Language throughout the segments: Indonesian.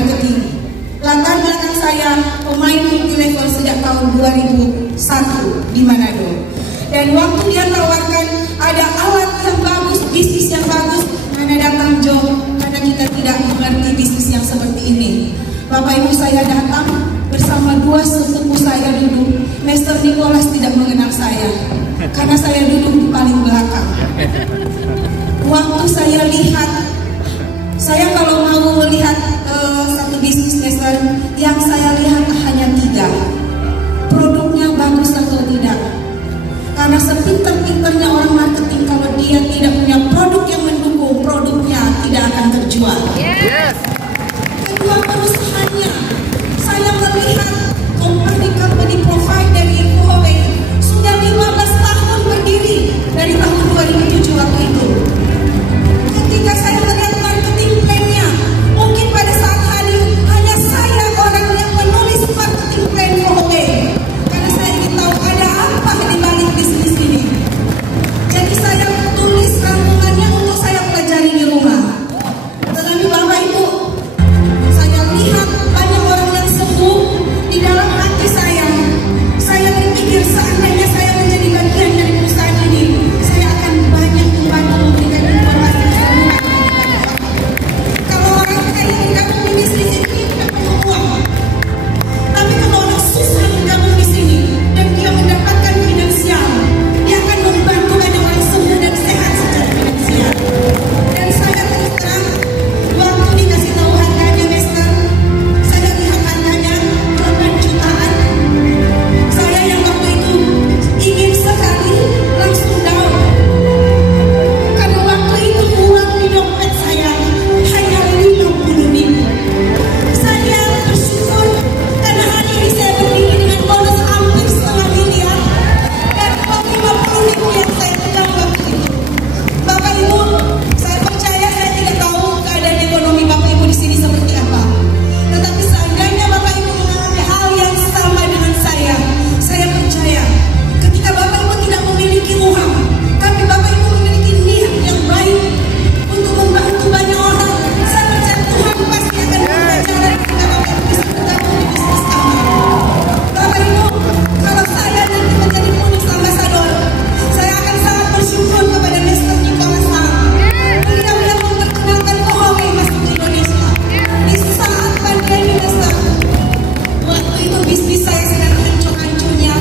marketing. Latar belakang saya pemain multi level sejak tahun 2001 di Manado. Dan waktu dia tawarkan ada alat yang bagus, bisnis yang bagus, mana datang Jo, karena kita tidak mengerti bisnis yang seperti ini. Bapak Ibu, saya datang bersama dua sepupu saya duduk. Master Nicholas tidak mengenal saya karena saya duduk di paling belakang. Waktu saya lihat, saya kalau mau melihat satu bisnis Master, yang saya lihat hanya 3. Produknya bagus atau tidak. Karena sepintar-pintarnya orang marketing, kalau dia tidak punya produk yang mendukung, produknya tidak akan terjual. Yes. Kedua, perusahaannya. Saya melihat company provider Huawei sudah 15 tahun berdiri dari tahun 2007 waktu itu. Ketika saya melihat marketing plan-nya, mungkin pada saat hari hanya saya orang yang menulis marketing plan Huawei. Karena saya ingin tahu ada apa di balik bisnis ini. Jadi saya tulis rangkumannya untuk saya pelajari di rumah. Tetapi Bapak Ibu, saya lihat banyak orang yang sembuh di dalam hati saya. Saya berpikir seandainya saya menjadi bagian dari perusahaan ini, saya akan banyak membantu memberikan informasi kesembuhan. Kalau orang kaya bergabung di bisnis ini, tidak perlu uang. Tapi kalau orang susah bergabung di sini dan dia mendapatkan finansial, dia akan membantu banyak orang sembuh dan sehat secara finansial. Dan saya terus terang, waktu dikasih tahu harganya Master, saya lihat harganya 8 jutaan. Saya yang waktu itu ingin sekali langsung down. Karena waktu itu uang di dompet saya hanya 50.000. Saya bersyukur karena hari ini saya berdiri dengan bonus hampir setengah miliar dan uang 50.000 yang saya pegang waktu itu. Bapak Ibu, saya percaya saya tidak tahu keadaan ekonomi Bapak Ibu di sini seperti apa. Tetapi seandainya Bapak Ibu mengalami hal yang sama dengan saya percaya ketika Bapak Ibu tidak memiliki uang, tapi Bapak Ibu memiliki niat yang baik untuk membantu banyak orang, saya percaya Tuhan pasti akan membuka jalan ketika Bapak Ibu bisa bergabung di bisnis kami. Bapak Ibu, kalau saya nanti menjadi Phoenix Ambassador, saya akan sangat bersyukur kepada Master Nicholas. Beliau yang memperkenalkan Huawei masuk ke Indonesia di saat pandemi Master. Waktu itu bisnis saya sedang hancur-hancurnya.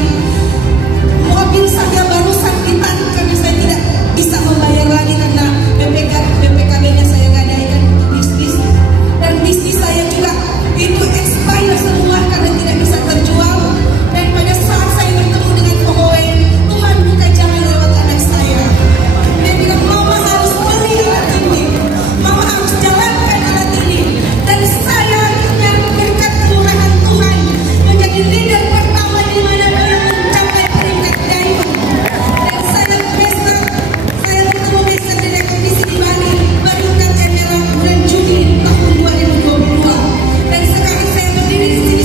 Mobil saya barusan ditarik karena saya tidak bisa membayar lagi karena BPKB-nya saya gadaikan untuk bisnis. Dan bisnis saya juga itu expire semua karena tidak bisa terjual. Dan pada saat saya bertemu dengan Huawei, Tuhan buka jalan lewat anak saya. Dia bilang, Mama harus beli alat ini, Mama harus jalankan alat ini. Dan saya akhirnya berkat kemurahan Tuhan menjadi leader pertama di mana dia mencapai peringkat diamond. Dan saya bertemu Master dari kondisi di Bali peringkat emerald bulan Juni tahun 2022. Dan sekarang saya berdiri di sini